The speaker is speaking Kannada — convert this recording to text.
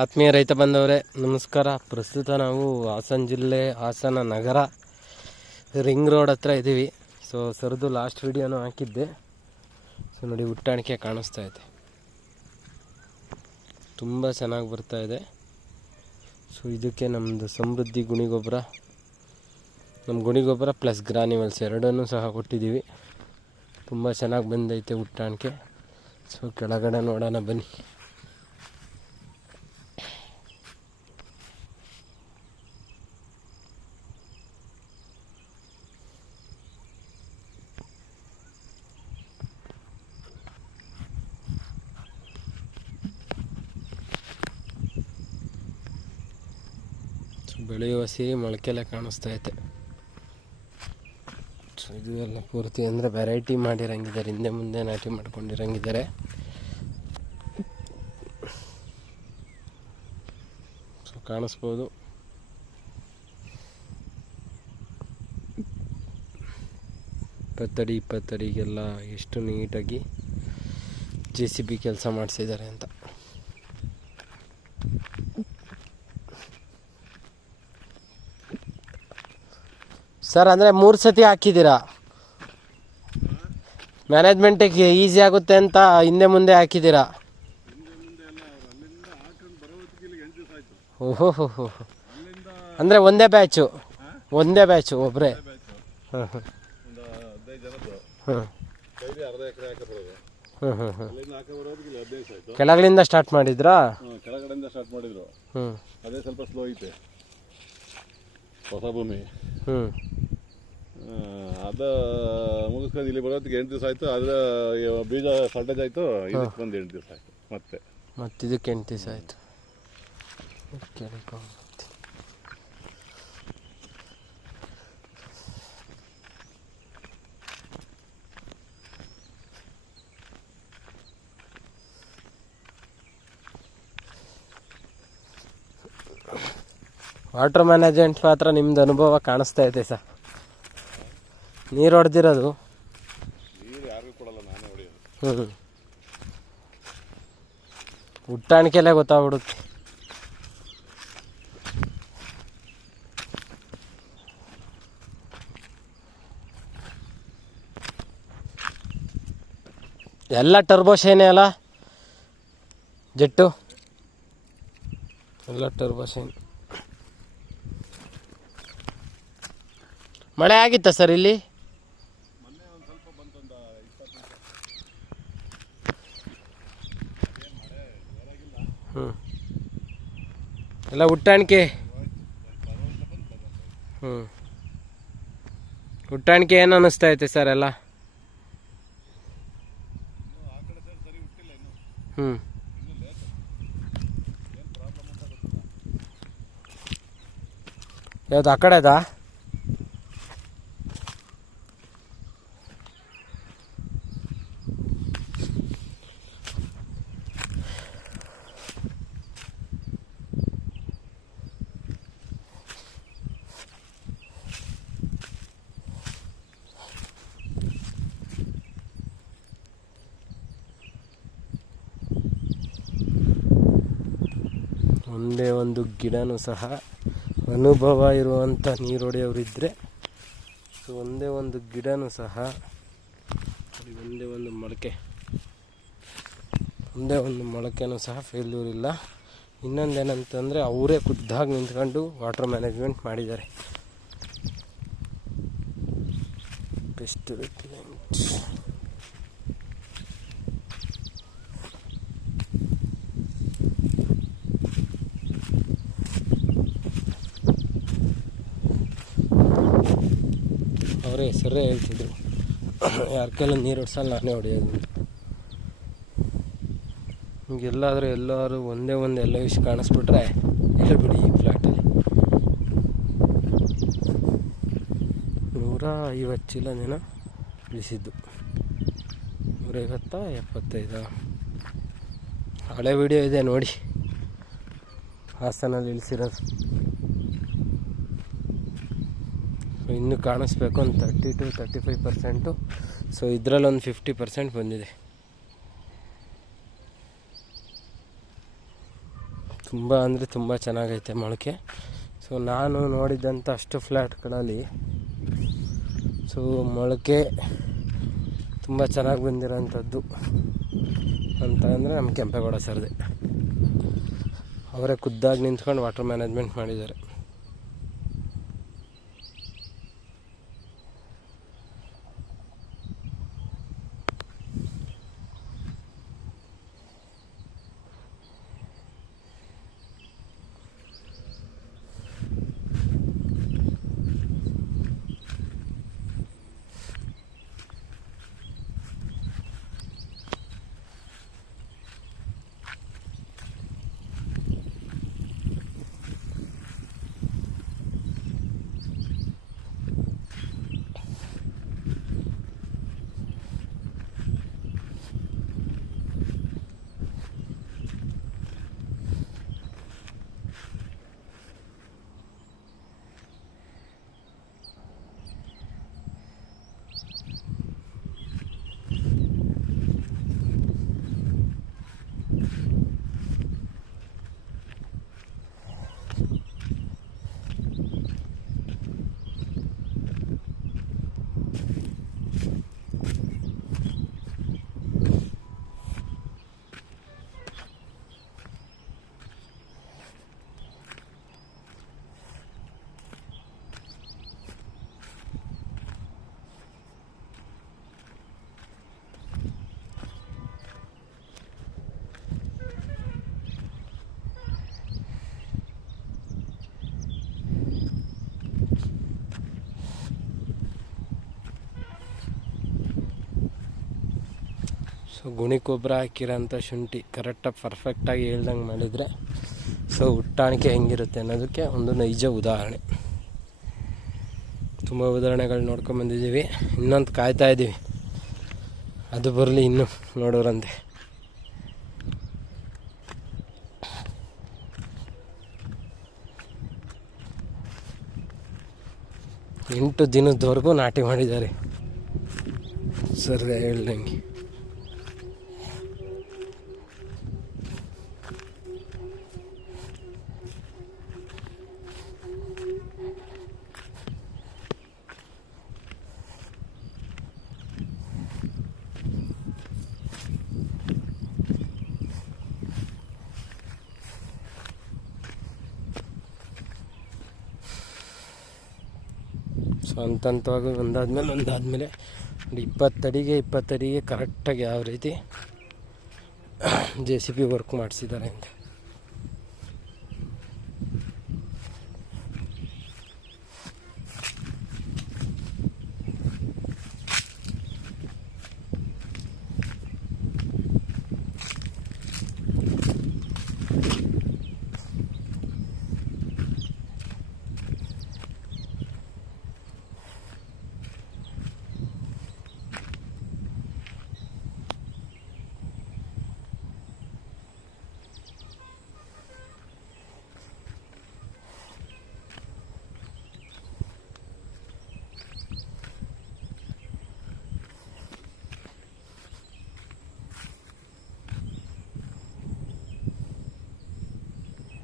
ಆತ್ಮೀಯ ರೈತ ಬಂದವರೇ ನಮಸ್ಕಾರ. ಪ್ರಸ್ತುತ ನಾವು ಹಾಸನ ಜಿಲ್ಲೆ, ಹಾಸನ ನಗರ, ರಿಂಗ್ ರೋಡ್ ಹತ್ರ ಇದ್ದೀವಿ. ಸೊ ಸರ್ದು ಲಾಸ್ಟ್ ವಿಡಿಯೋನು ಹಾಕಿದ್ದೆ. ಸೊ ನೋಡಿ, ಹುಟ್ಟಾಣಿಕೆ ಕಾಣಿಸ್ತಾ ಇದೆ. ತುಂಬ ಚೆನ್ನಾಗಿ ಬರ್ತಾ ಇದೆ. ಸೊ ಇದಕ್ಕೆ ನಮ್ಮದು ಸಮೃದ್ಧಿ ಗುಣಿಗೊಬ್ಬರ ನಮ್ಮ ಗುಣಿಗೊಬ್ಬರ ಪ್ಲಸ್ ಗ್ರಾನಿವಲ್ಸ್ ಎರಡನ್ನೂ ಸಹ ಕೊಟ್ಟಿದ್ದೀವಿ. ತುಂಬ ಚೆನ್ನಾಗಿ ಬಂದೈತೆ ಹುಟ್ಟಾಣಿಕೆ. ಸೊ ಕೆಳಗಡೆ ನೋಡೋಣ, ಬನ್ನಿ. ಬೆಳೆಯುವ ಸಿರಿ ಮೊಳಕೆಲ್ಲ ಕಾಣಿಸ್ತಾ ಐತೆ. ಸೊ ಇದು ಎಲ್ಲ ಪೂರ್ತಿ ಅಂದರೆ ವೆರೈಟಿ ಮಾಡಿರಂಗಿದ್ದಾರೆ. ಹಿಂದೆ ಮುಂದೆ ನಾಟಿ ಮಾಡ್ಕೊಂಡಿರಂಗಿದ್ದಾರೆ. ಸೊ ಕಾಣಿಸ್ಬೋದು. ಇಪ್ಪತ್ತಡಿ, ಇಪ್ಪತ್ತಡಿಗೆಲ್ಲ ಎಷ್ಟು ನೀಟಾಗಿ ಜೆ ಸಿ ಬಿ ಕೆಲಸ ಮಾಡಿಸಿದ್ದಾರೆ ಅಂತ. ಸರ್ ಅಂದರೆ ಮೂರು ಸತಿ ಹಾಕಿದ್ದೀರಾ? ಮ್ಯಾನೇಜ್ಮೆಂಟಿಗೆ ಈಸಿ ಆಗುತ್ತೆ ಅಂತ ಹಿಂದೆ ಮುಂದೆ ಹಾಕಿದ್ದೀರಾ? ಓಹೋ ಹೋ ಹೋ ಅಂದರೆ ಒಂದೇ ಬ್ಯಾಚು ಒಂದೇ ಬ್ಯಾಚು ಒಬ್ಬರೇ ಹಾಂ ಹಾಂ ಹಾಂ ಹ್ಞೂ ಹ್ಞೂ ಹ್ಞೂ ಕೆಳಗಲಿಂದ ಸ್ಟಾರ್ಟ್ ಮಾಡಿದ್ರಾ ಕೆಳಗಡೆಯಿಂದ ಸ್ಟಾರ್ಟ್ ಮಾಡಿದ್ರು? ಹ್ಞೂ ಅದೇ ಸ್ವಲ್ಪ ಸ್ಲೋ ಐತೆ. ಹೊಸ ಭೂಮಿ. ಹ್ಞೂ ಅದ ಮುಗಿಸ್ಕೊಂಡು ಇಲ್ಲಿ ಬರೋದಕ್ಕೆ ಎಂಟು ದಿವಸ ಆಯ್ತು ಅದ್ರ ಬೀಜ ಸಾಲ್ಟೇಜ್ ಆಯ್ತು ಇದಕ್ಕೆ ಬಂದು ಎಂಟು ದಿವಸ ಆಯ್ತು ಮತ್ತೆ. ಮತ್ತೆ ಇದಕ್ಕೆ ಎಂಟು ದಿವಸ ಆಯ್ತು. ವಾಟರ್ ಮ್ಯಾನೇಜ್ಮೆಂಟ್ ಮಾತ್ರ ನಿಮ್ದು ಅನುಭವ ಕಾಣಿಸ್ತಾ ಇದೆ ಸರ್ ನೀರು ಹೊಡೆದಿರೋದು. ಹ್ಞೂ ಹುಟ್ಟಾಣಿಕೆಲ್ಲೇ ಗೊತ್ತಾಗ್ಬಿಡುತ್ತೆ. ಎಲ್ಲ ಟರ್ಬೋ ಏನೇ ಅಲ್ಲ? ಜೆಟ್ಟು? ಎಲ್ಲ ಟರ್ಬೋ ಏನು ಮಳೆ ಆಗಿತ್ತಾ ಸರ್ ಇಲ್ಲಿ? ಎಲ್ಲ ಹುಟ್ಟಾಣಿಕೆ ಹ್ಞೂ ಹುಟ್ಟಾಣಿಕೆ ಏನು ಅನ್ನಿಸ್ತಾ ಐತೆ ಸರ್ ಎಲ್ಲ? ಹ್ಞೂ ಯಾವುದು ಆ ಕಡೆ ಅದಾ ಒಂದೇ ಒಂದು ಗಿಡನೂ ಸಹ ಅನುಭವ ಇರುವಂಥ ನೀರೊಡೆಯವರಿದ್ದರೆ ಸೊ ಒಂದೇ ಒಂದು ಗಿಡನೂ ಸಹ ಒಂದೇ ಒಂದು ಮೊಳಕೆ, ಒಂದೇ ಒಂದು ಮೊಳಕೆನೂ ಸಹ ಫೇಲ್ಯೂರ್ ಇಲ್ಲ ಇನ್ನೊಂದೇನಂತಂದರೆ ಅವರೇ ಖುದ್ದಾಗಿ ನಿಂತ್ಕೊಂಡು ವಾಟರ್ ಮ್ಯಾನೇಜ್ಮೆಂಟ್ ಮಾಡಿದ್ದಾರೆ. ಬೆಸ್ಟ್ ಅವರೇ ಹೆಸರೇ ಹೇಳ್ತಿದ್ರು ಯಾರ ಕೈಲ ನೀರು ಹೊಡ್ಸಲ್ಲ, ನಾನೇ ಹೊಡೆಯೋದು ಎಲ್ಲಾದರೂ ಎಲ್ಲರೂ ಒಂದೇ ಒಂದು ಎಲ್ಲ ವಿಷಯ ಕಾಣಿಸ್ಬಿಟ್ರೆ ಹೇಳ್ಬಿಡಿ ಈ ಫ್ಲ್ಯಾಟಲ್ಲಿ ನೂರ ಐವತ್ತು ಚೀಲ ಜನ ಇಳಿಸಿದ್ದು ನೂರೈವತ್ತ ಎಪ್ಪತ್ತೈದು? ಹಳೆ ವಿಡಿಯೋ ಇದೆ ನೋಡಿ. ಹಾಸನಲ್ಲಿ ಇಳಿಸಿರೋದು. ಇನ್ನೂ ಕಾಣಿಸ್ಬೇಕು ಒಂದು thirty two thirty five percent so ಇದರಲ್ಲಿ ಒಂದು ಫಿಫ್ಟಿ ಪರ್ಸೆಂಟ್ ಬಂದಿದೆ. ತುಂಬ ಅಂದರೆ ತುಂಬ ಚೆನ್ನಾಗೈತೆ ಮೊಳಕೆ. ಸೊ ನಾನು ನೋಡಿದ್ದಂಥ ಅಷ್ಟು ಫ್ಲ್ಯಾಟ್ಗಳಲ್ಲಿ ಸೊ ಮೊಳಕೆ ತುಂಬ ಚೆನ್ನಾಗಿ ಬಂದಿರೋಂಥದ್ದು ಅಂತ ಅಂದರೆ ನಮ್ಮ ಕೆಂಪೇಗೌಡ ಸರ್ದೆ. ಅವರೇ ಖುದ್ದಾಗಿ ನಿಂತ್ಕೊಂಡು ವಾಟರ್ ಮ್ಯಾನೇಜ್ಮೆಂಟ್ ಮಾಡಿದ್ದಾರೆ. ಸೊ ಗುಣಿ ಗೊಬ್ಬರ ಹಾಕಿರೋಂಥ ಶುಂಠಿ ಕರೆಕ್ಟಾಗಿ ಪರ್ಫೆಕ್ಟಾಗಿ ಹೇಳ್ದಂಗೆ ಮಾಡಿದರೆ ಸೊ ಹುಟ್ಟಾಣಿಕೆ ಹೆಂಗಿರುತ್ತೆ ಅನ್ನೋದಕ್ಕೆ ಒಂದು ನೈಜ ಉದಾಹರಣೆ. ತುಂಬ ಉದಾಹರಣೆಗಳು ನೋಡ್ಕೊಂಬಂದಿದ್ದೀವಿ ಇನ್ನೊಂದು ಕಾಯ್ತಾ ಇದ್ದೀವಿ. ಅದು ಬರಲಿ ಇನ್ನು ನೋಡೋರಂತೆ. ಎಂಟು ದಿನದವರೆಗೂ ನಾಟಿ ಮಾಡಿದ್ದಾರೆ. ಸರ್ ಹೇಳ್ದಂಗೆ. ಸೊ ಹಂತವಾಗಿ ಒಂದಾದ್ಮೇಲೆ ಒಂದಾದ್ಮೇಲೆ ಒಂದು ಇಪ್ಪತ್ತಡಿಗೆ ಇಪ್ಪತ್ತಡಿಗೆ ಕರೆಕ್ಟಾಗಿ ಯಾವ ರೀತಿ ಜೆ ಸಿ ಬಿ ವರ್ಕ್ ಮಾಡಿಸಿದ್ದಾರೆ ಅಂತ.